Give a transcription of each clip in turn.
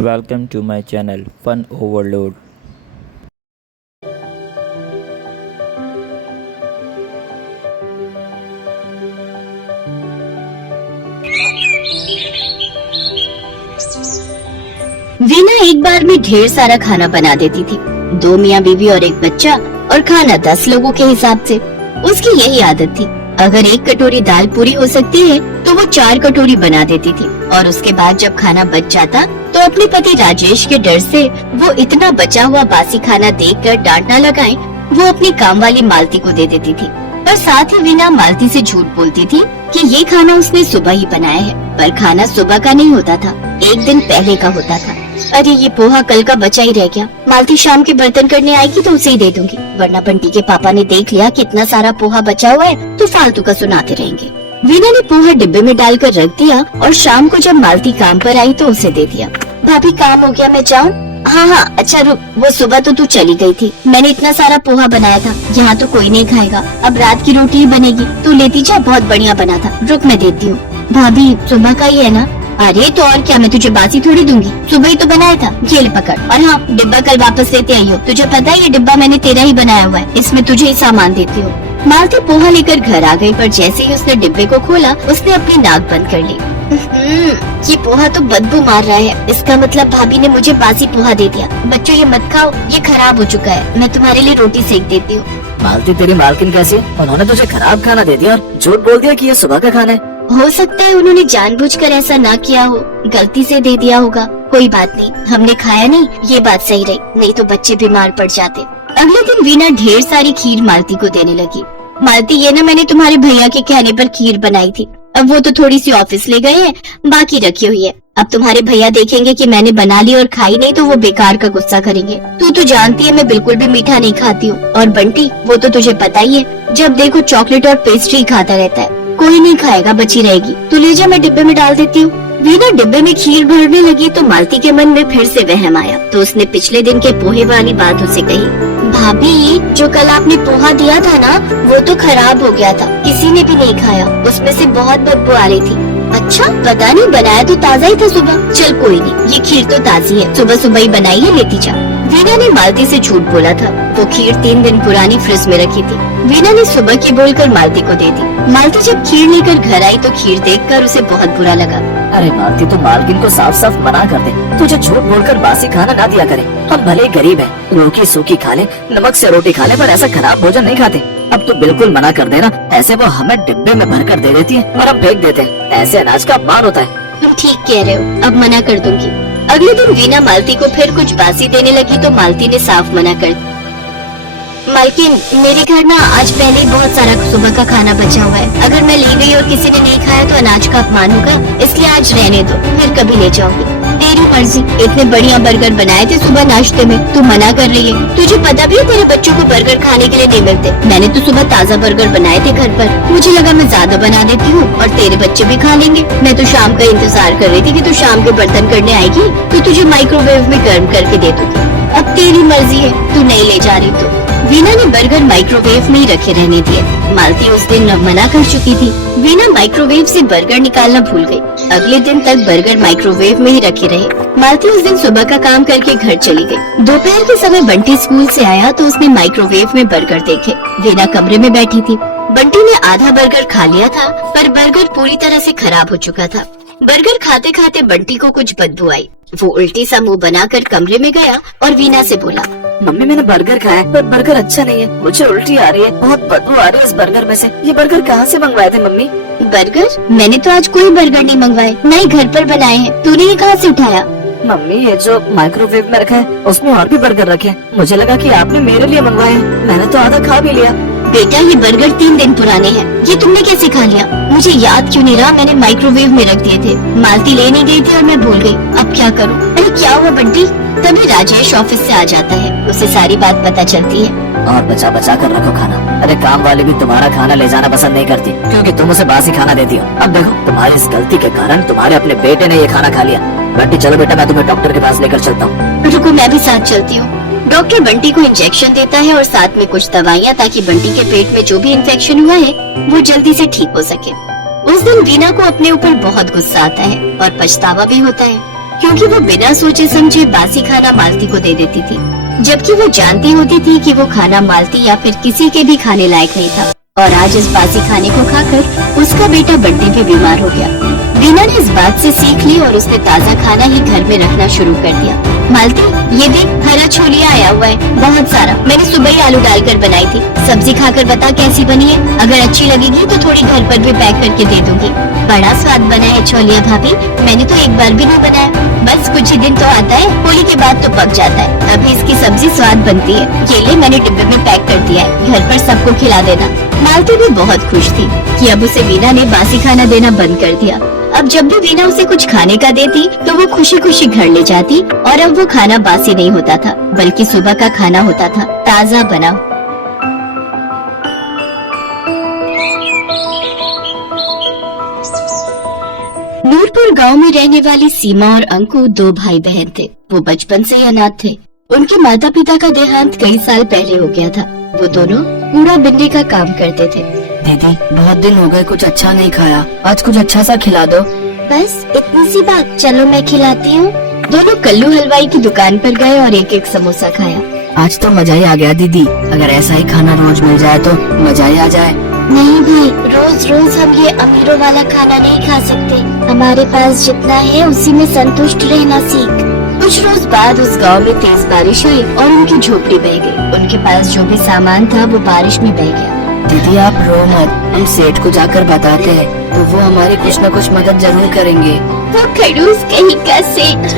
Welcome to my channel Fun Overload. Veena एक बार में ढेर सारा खाना बना देती थी। 2 मियाँ बीवी और एक बच्चा, और खाना 10 लोगों के हिसाब से। उसकी यही आदत थी, अगर एक कटोरी दाल पूरी हो सकती है तो वो 4 कटोरी बना देती थी। और उसके बाद जब खाना बच जाता तो अपने पति राजेश के डर से वो इतना बचा हुआ बासी खाना देखकर डांट न लगाए, वो अपनी काम वाली मालती को दे देती थी। और साथ ही वीना मालती से झूठ बोलती थी कि ये खाना उसने सुबह ही बनाया है, पर खाना सुबह का नहीं होता था, एक दिन पहले का होता था। अरे ये पोहा कल का बचा ही रह गया, मालती शाम के बर्तन करने आएगी तो उसे ही दे दूंगी, वरना बंटी के पापा ने देख लिया कि इतना सारा पोहा बचा हुआ है तो फालतू का सुनाते रहेंगे। वीना ने पोहा डिब्बे में डालकर रख दिया और शाम को जब मालती काम पर आई तो उसे दे दिया। भाभी काम हो गया, मैं जाऊँ? हाँ, अच्छा रुक, वो सुबह तो तू चली गई थी, मैंने इतना सारा पोहा बनाया था, यहाँ तो कोई नहीं खाएगा, अब रात की रोटी ही बनेगी, तू लेती जा, बहुत बढ़िया बना था, रुक मैं देती हूँ। भाभी सुबह का ही है ना? अरे तो और क्या, मैं तुझे बासी थोड़ी दूंगी, सुबह ही तो बनाया था, ये ले पकड़। और हाँ, डिब्बा कल वापस लेते आई हो, तुझे पता है ये डिब्बा मैंने तेरा ही बनाया हुआ है, इसमें तुझे ही सामान देती हूँ। मालती पोहा लेकर घर आ गई, पर जैसे ही उसने डिब्बे को खोला उसने अपनी नाक बंद कर ली। ये पोहा तो बदबू मार रहा है, इसका मतलब भाभी ने मुझे बासी पोहा दे दिया। बच्चों ये मत खाओ, ये खराब हो चुका है, मैं तुम्हारे लिए रोटी सेक देती हूँ। मालती तेरी मालकिन कैसी है? उन्होंने तुझे खराब खाना दे दिया और झूठ बोल दिया कि ये सुबह का खाना है। हो सकता है उन्होंने जानबूझकर ऐसा ना किया हो, गलती से दे दिया होगा, कोई बात नहीं, हमने खाया नहीं, ये बात सही रही, नहीं तो बच्चे बीमार पड़ जाते। अगले दिन वीना ढेर सारी खीर मालती को देने लगी। मालती ये ना मैंने तुम्हारे भैया के कहने पर खीर बनाई थी, अब वो तो थोड़ी सी ऑफिस ले गए हैं, बाकी रखी हुई है, अब तुम्हारे भैया देखेंगे कि मैंने बना ली और खाई नहीं तो वो बेकार का गुस्सा करेंगे। तू तो जानती है मैं बिल्कुल भी मीठा नहीं खाती हूँ, और बंटी वो तो तुझे पता ही है, जब देखो चॉकलेट और पेस्ट्री खाता रहता है, कोई नहीं खाएगा, बची रहेगी, तू ले जा, मैं डिब्बे में डाल देती हूँ। वीना डिब्बे में खीर भरने लगी तो मालती के मन में फिर से वहम आया, तो उसने पिछले दिन के पोहे वाली बात उसे कही। भाभी जो कल आपने पोहा दिया था ना, वो तो खराब हो गया था, किसी ने भी नहीं खाया, उसमें से बहुत बदबू आ रही थी। अच्छा, पता नहीं, बनाया तो ताज़ा ही था सुबह। चल कोई नहीं, ये खीर तो ताज़ी है, सुबह सुबह ही बनाई है, लेती जा। वीना ने मालती से झूठ बोला था, वो खीर 3 दिन पुरानी फ्रिज में रखी थी। वीना ने सुबह की बोलकर मालती को दे दी। मालती जब खीर लेकर घर आई तो खीर देखकर उसे बहुत बुरा लगा। अरे मालती तो मालकिन को साफ साफ मना कर दे, तुझे झूठ बोलकर बासी खाना ना दिया करे, हम भले गरीब हैं, रूखी सूखी खा ले, नमक से रोटी खा ले, पर ऐसा खराब भोजन नहीं खाते। अब तो बिल्कुल मना कर देना, ऐसे वो हमें डिब्बे में भर कर दे देती है और हम फेंक देते हैं, ऐसे अनाज का अपमान होता है। तुम ठीक कह रहे हो, अब मना कर दूंगी। अगले दिन वीना मालती को फिर कुछ बासी देने लगी तो मालती ने साफ मना कर दिया। मालकिन मेरे घर ना आज पहले ही बहुत सारा सुबह का खाना बचा हुआ है, अगर मैं ले गई और किसी ने नहीं खाया तो अनाज का अपमान होगा, इसलिए आज रहने दो, फिर कभी ले जाऊंगी। तेरी मर्जी, इतने बढ़िया बर्गर बनाए थे सुबह नाश्ते में, तू मना कर रही है, तुझे पता भी है तेरे बच्चों को बर्गर खाने के लिए नहीं मिलते, मैंने तो सुबह ताज़ा बर्गर बनाए थे घर पर, मुझे लगा मैं ज्यादा बना देती हूँ और तेरे बच्चे भी खा लेंगे। मैं तो शाम का इंतजार कर रही थी कि तू शाम के बर्तन करने आएगी तो तुझे माइक्रोवेव में गर्म करके दे दूंगी, अब तेरी मर्जी है, तू नहीं ले जा रही तो। वीना ने बर्गर माइक्रोवेव में ही रखे रहने दिए, मालती उस दिन मना कर चुकी थी। वीना माइक्रोवेव से बर्गर निकालना भूल गई, अगले दिन तक बर्गर माइक्रोवेव में ही रखे रहे। मालती उस दिन सुबह का काम करके घर चली गई। दोपहर के समय बंटी स्कूल से आया तो उसने माइक्रोवेव में बर्गर देखे। वीना कमरे में बैठी थी, बंटी ने आधा बर्गर खा लिया था, पर बर्गर पूरी तरह से खराब हो चुका था। बर्गर खाते खाते बंटी को कुछ बदबू आई, वो उल्टी सा मुंह बनाकर कमरे में गया और वीना से बोला, मम्मी मैंने बर्गर खाया पर बर्गर अच्छा नहीं है, मुझे उल्टी आ रही है, बहुत बदबू आ रही है इस बर्गर में से, ये बर्गर कहाँ से मंगवाए थे मम्मी? बर्गर? मैंने तो आज कोई बर्गर नहीं मंगवाए, न ही घर पर बनाए हैं, तूने ये कहाँ से उठाया? मम्मी ये जो माइक्रोवेव में रखा है उसमें और भी बर्गर रखे हैं, मुझे लगा कि आपने मेरे लिए मंगवाए हैं, मैंने तो आधा खा भी लिया। बेटा ये बर्गर 3 दिन पुराने हैं, ये तुमने कैसे खा लिया? मुझे याद क्यों नहीं रहा, मैंने माइक्रोवेव में रख दिए थे, मालती लेने गई थी और मैं भूल गई, अब क्या करूँ? अरे क्या हुआ बंटी? तभी राजेश ऑफिस से आ जाता है, उसे सारी बात पता चलती है। और बचा बचा कर रखो खाना, अरे काम वाली भी तुम्हारा खाना ले जाना पसंद नहीं करती, क्योंकि तुम उसे बासी खाना देती हो। अब देखो तुम्हारी इस गलती के कारण तुम्हारे अपने बेटे ने ये खाना खा लिया। बंटी चलो बेटा, मैं तुम्हें डॉक्टर के पास लेकर चलता हूँ। रुको मैं भी साथ चलती हूँ। डॉक्टर बंटी को इंजेक्शन देता है और साथ में कुछ दवाइयाँ, ताकि बंटी के पेट में जो भी इन्फेक्शन हुआ है वो जल्दी से ठीक हो सके। उस दिन वीना को अपने ऊपर बहुत गुस्सा आता है और पछतावा भी होता है। क्योंकि वो बिना सोचे समझे बासी खाना मालती को दे देती थी, जबकि वो जानती होती थी कि वो खाना मालती या फिर किसी के भी खाने लायक नहीं था। और आज इस बासी खाने को खाकर उसका बेटा बंटी भी बीमार हो गया। वीना ने इस बात से सीख ली और उसने ताज़ा खाना ही घर में रखना शुरू कर दिया। मालती, ये देख, हरा छोलिया आया हुआ है, बहुत सारा। मैंने सुबह ही आलू डालकर बनाई थी। सब्जी खाकर बता कैसी बनी है। अगर अच्छी लगेगी तो थोड़ी घर पर भी पैक करके दे दूंगी। बड़ा स्वाद बना है छोलिया भाभी, मैंने तो एक बार भी नहीं बनाया। बस कुछ ही दिन तो आता है, होली के बाद तो पक जाता है। अभी इसकी सब्जी स्वाद बनती है। ये ले, मैंने डिब्बे में पैक कर दिया है, घर पर सबको खिला देना। मालती भी बहुत खुश थी कि अब उसे वीना ने बासी खाना देना बंद कर दिया। अब जब भी वीना उसे कुछ खाने का देती तो वो खुशी खुशी घर ले जाती, और अब वो खाना बासी नहीं होता था, बल्कि सुबह का खाना होता था, ताज़ा बना। नूरपुर गांव में रहने वाली सीमा और अंकु दो भाई बहन थे। वो बचपन से ही अनाथ थे। उनके माता पिता का देहांत कई साल पहले हो गया था। वो दोनों कूड़ा बिनने का काम करते थे। दीदी, बहुत दिन हो गए, कुछ अच्छा नहीं खाया, आज कुछ अच्छा सा खिला दो। बस इतनी सी बात, चलो मैं खिलाती हूँ। दोनों कल्लू हलवाई की दुकान पर गए और एक एक समोसा खाया। आज तो मजा ही आ गया दीदी, अगर ऐसा ही खाना रोज मिल जाए तो मजा ही आ जाए। नहीं भाई, रोज रोज हम ये अमीरों वाला खाना नहीं खा सकते। हमारे पास जितना है उसी में संतुष्ट रहना सीख। कुछ रोज बाद उस गांव में तेज बारिश आई और उनकी झोपड़ी बह गई। उनके पास जो भी सामान था वो बारिश में बह गया। दीदी आप रो मत, हम सेठ को जाकर बताते हैं तो वो हमारी कुछ न कुछ मदद जरूर करेंगे। वो खड़ूस कहीं का सेठ,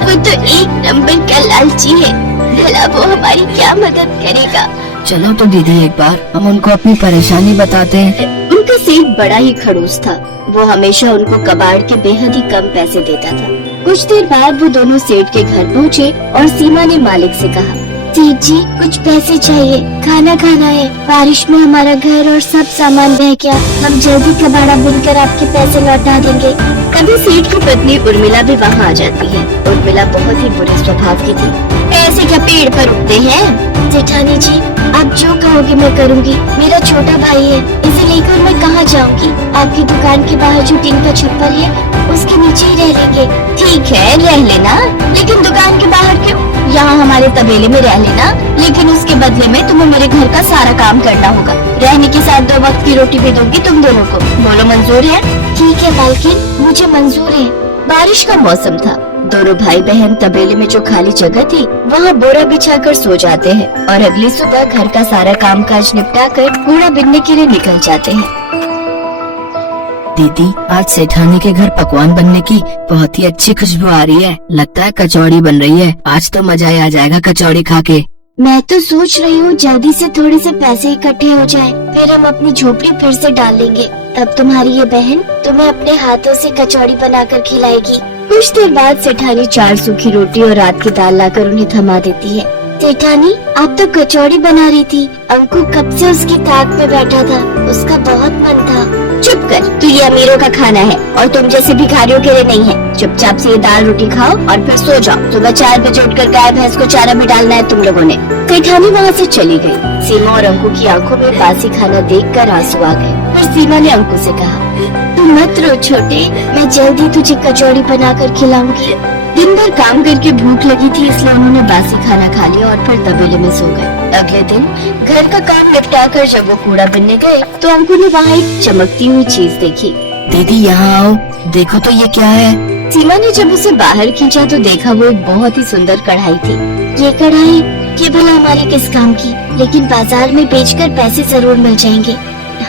वो तो एक नंबर का लालची है। भला वो हमारी क्या मदद करेगा। चलो तो दीदी एक बार हम उनको अपनी परेशानी बताते हैं। उनका सेठ बड़ा ही खड़ूस था। वो हमेशा उनको कबाड़ के बेहद ही कम पैसे देता था। कुछ देर बाद वो दोनों सेठ के घर पहुँचे और सीमा ने मालिक से कहा, सेठ जी कुछ पैसे चाहिए, खाना खाना है। बारिश में हमारा घर और सब सामान बह गया, हम जल्दी कबाड़ा बुनकर आपके पैसे लौटा देंगे। तभी सेठ की पत्नी उर्मिला भी वहाँ आ जाती है। उर्मिला बहुत ही बुरे स्वभाव की थी। ऐसे क्या पेड़ पर उगते हैं? जेठानी जी, आप जो कहोगे मैं करूँगी। मेरा छोटा भाई है, इसे लेकर मैं कहाँ जाऊँगी? आपकी दुकान के बाहर जो टीन का छप्पर है उसके नीचे ही रह लेंगे। ठीक है, रह लेना, लेकिन दुकान के बाहर क्यों? यहाँ हमारे तबेले में रह लेना, लेकिन उसके बदले में तुम्हें मेरे घर का सारा काम करना होगा। रहने के साथ 2 वक्त की रोटी भी दूंगी तुम दोनों को। बोलो मंजूर है? ठीक है मालकिन, मुझे मंजूर है। बारिश का मौसम था। दोनों भाई बहन तबेले में जो खाली जगह थी वहाँ बोरा बिछाकर सो जाते हैं और अगली सुबह घर का सारा कामकाज निपटाकर कूड़ा बिनने के लिए निकल जाते हैं। दीदी आज सेठानी के घर पकवान बनने की बहुत ही अच्छी खुशबू आ रही है। लगता है कचौड़ी बन रही है, आज तो मजा ही आ जाएगा कचौड़ी खा के। मैं तो सोच रही हूँ जल्दी से थोड़े से पैसे इकट्ठे हो जाए, फिर हम अपनी झोपड़ी फिर से डाल लेंगे। तब तुम्हारी ये बहन तुम्हें अपने हाथों से कचौड़ी बनाकर खिलाएगी। कुछ देर बाद सेठानी 4 सूखी रोटी और रात की दाल लाकर उन्हें थमा देती है। सेठानी, आप तो कचौड़ी बना रही थी। अंकु कब से उसकी ताक में बैठा था, उसका बहुत मन था। चुप कर, तू ये अमीरों का खाना है और तुम जैसे भिखारियों के लिए नहीं है। चुपचाप से ये दाल रोटी खाओ और फिर सो जाओ। सुबह 4 बजे उठकर गाय भैंस को चारा भी डालना है तुम लोगों ने। सेठानी वहाँ से चली गई। सीमा और अंकु की आंखों में बासी खाना देखकर आंसू आ गए। फिर सीमा ने अंकु से कहा, तू मत रो छोटे, मैं जल्दी तुझे कचौड़ी बनाकर खिलाऊंगी। दिन भर काम करके भूख लगी थी, इसलिए उन्होंने बासी खाना खा लिया और फिर तबेले में सो गए। अगले दिन घर का काम निपटाकर जब वो कूड़ा बिनने गए तो अंकु ने वहाँ एक चमकती हुई चीज देखी। दीदी यहाँ आओ, देखो तो ये क्या है। सीमा ने जब उसे बाहर खींचा तो देखा वो एक बहुत ही सुंदर कढ़ाई थी। ये कढ़ाई ये भला हमारे किस काम की? लेकिन बाजार में बेचकर पैसे जरूर मिल जाएंगे।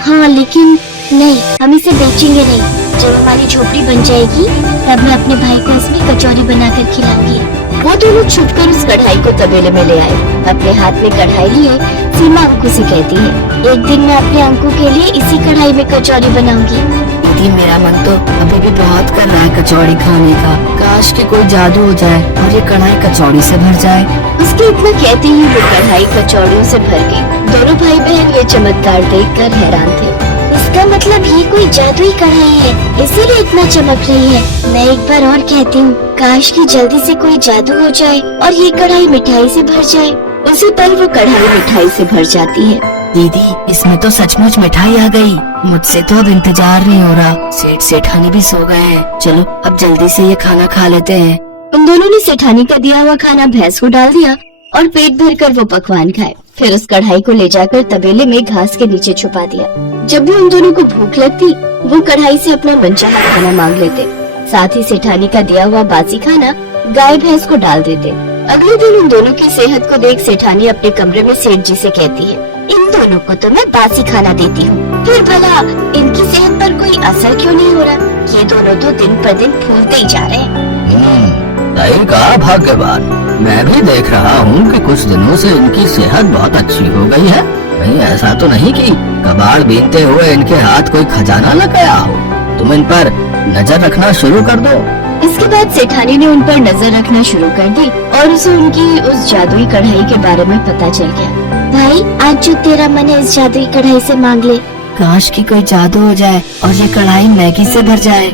हाँ लेकिन नहीं, हम इसे बेचेंगे नहीं। जब हमारी झोपड़ी बन जाएगी तब मैं अपने भाई को इसमें कचौरी बनाकर खिलाऊंगी। वो दोनों छुपकर उस कढ़ाई को तबेले में ले आए। अपने हाथ में कढ़ाई लिए सीमा अंकु से कहती है, एक दिन मैं अपने अंकु के लिए इसी कढ़ाई में कचौरी बनाऊंगी। दीदी मेरा मन तो अभी भी बहुत कर रहा है कचौड़ी खाने का। काश कि कोई जादू हो जाए और ये कढ़ाई कचौड़ी से भर जाए। उसके इतना कहते ही वो कढ़ाई कचौड़ियों से भर गई। दोनों भाई बहन ये चमत्कार देखकर हैरान थे। इसका मतलब ये कोई जादुई कढ़ाई है, इसीलिए इतना चमक रही है। मैं एक बार और कहती हूँ, काश कि जल्दी से कोई जादू हो जाए और ये कढ़ाई मिठाई से भर जाए। उसी पल वो कढ़ाई मिठाई से भर जाती है। दीदी इसमें तो सचमुच मिठाई आ गई। मुझसे तो अब इंतजार नहीं हो रहा। सेठ सेठानी भी सो गए हैं। चलो अब जल्दी से ये खाना खा लेते हैं। उन दोनों ने सेठानी का दिया हुआ खाना भैंस को डाल दिया और पेट भरकर वो पकवान खाए। फिर उस कढ़ाई को ले जाकर तबेले में घास के नीचे छुपा दिया। जब भी उन दोनों को भूख लगती वो कढ़ाई से अपना मनचाहा खाना मांग लेते। साथ ही सेठानी का दिया हुआ बासी खाना गाय भैंस को डाल देते। अगले दिन उन दोनों की सेहत को देख सेठानी अपने कमरे में सेठ जी से कहती है, इन दोनों को तो मैं बासी खाना देती हूँ, फिर भला इनकी सेहत पर कोई असर क्यों नहीं हो रहा? ये दोनों तो दिन पर दिन फूलते ही जा रहे हैं। सही कहा भाग्यवान। मैं भी देख रहा हूँ कि कुछ दिनों से इनकी सेहत बहुत अच्छी हो गई है। कहीं ऐसा तो नहीं कि कबाड़ बीनते हुए इनके हाथ कोई खजाना लग गया हो। तुम इन पर नजर रखना शुरू कर दो। इसके बाद सेठानी ने उन पर नजर रखना शुरू कर दी और उसे उनकी उस जादुई कढ़ाई के बारे में पता चल गया। भाई आज जो तेरा मन है इस जादुई कढ़ाई से मांग ले। काश की कोई जादू हो जाए और ये कढ़ाई मैगी से भर जाए।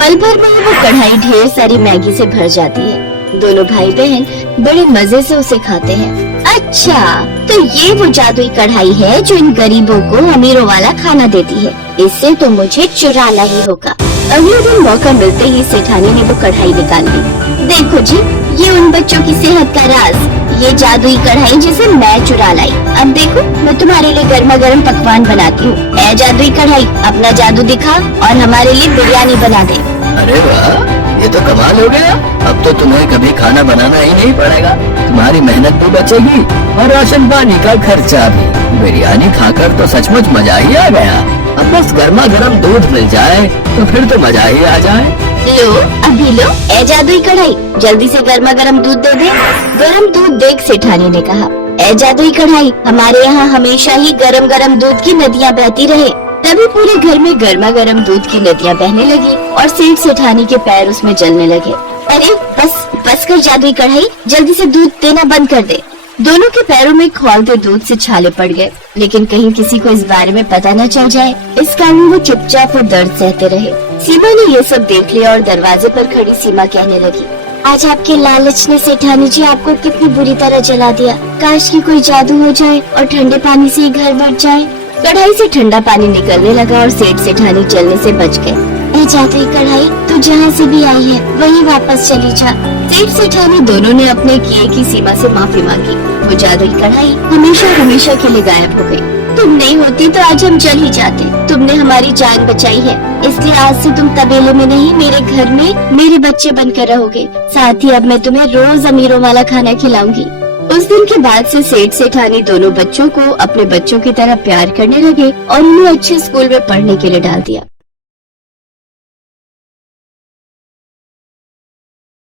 पल भर में वो कढ़ाई ढेर सारी मैगी से भर जाती है। दोनों भाई बहन बड़े मजे से उसे खाते हैं। अच्छा तो ये वो जादुई कढ़ाई है जो इन गरीबों को अमीरों वाला खाना देती है। इससे तो मुझे चुराना ही होगा। अगले दिन मौका मिलते ही सेठानी ने वो कढ़ाई निकाल ली। देखो जी ये उन बच्चों की सेहत का राज, ये जादुई कढ़ाई जिसे मैं चुरा लाई। अब देखो मैं तुम्हारे लिए गर्मा गर्म पकवान बनाती हूँ। ऐ जादुई कढ़ाई अपना जादू दिखा और हमारे लिए बिरयानी बना दे। अरे वाह, ये तो कमाल हो गया। अब तो तुम्हें कभी खाना बनाना ही नहीं पड़ेगा। तुम्हारी मेहनत भी बचेगी और राशन पानी का खर्चा भी। बिरयानी खाकर तो सचमुच मजा ही आ गया। अब बस गर्मा गर्म दूध मिल जाए तो फिर तो मजा ही आ जाए। लो अभी लो ऐ जादुई कढ़ाई, जल्दी से गर्मा गर्म दूध दे दे। गर्म दूध देख सेठानी ने कहा, ऐ जादुई कढ़ाई हमारे यहाँ हमेशा ही गरम गरम दूध की नदियाँ बहती रहे। तभी पूरे घर में गर्मा गर्म दूध की नदियाँ बहने लगी और सेठ सेठानी के पैर उसमें जलने लगे। अरे बस कर जादुई कढ़ाई, जल्दी से दूध देना बंद कर दे। दोनों के पैरों में खौलते दूध से छाले पड़ गए, लेकिन कहीं किसी को इस बारे में पता न चल जाए, इस कारण वो चुपचाप और दर्द सहते रहे। सीमा ने ये सब देख लिया और दरवाजे पर खड़ी सीमा कहने लगी, आज आपके लालच ने सेठानी जी आपको कितनी बुरी तरह जला दिया। काश की कोई जादू हो जाए और ठंडे पानी से ही घर भर जाए। कढ़ाई से ठंडा पानी निकलने लगा और सेठ सेठानी जलने से बच गए। ऐ जादुई कढ़ाई तू जहाँ से भी आई है वहीं वापस चली जा। सेठ सेठानी दोनों ने अपने किए की सीमा से माफी मांगी। वो जादुई कढ़ाई हमेशा के लिए गायब हो गई। तुम नहीं होती तो आज हम चल ही जाते। तुमने हमारी जान बचाई है, इसलिए आज से तुम तबेले में नहीं मेरे घर में मेरे बच्चे बनकर रहोगे। साथ ही अब मैं तुम्हें रोज अमीरों वाला खाना खिलाऊंगी। उस दिन के बाद से सेठ सेठानी दोनों बच्चों को अपने बच्चों की तरह प्यार करने लगे और उन्हें अच्छे स्कूल में पढ़ने के लिए डाल दिया।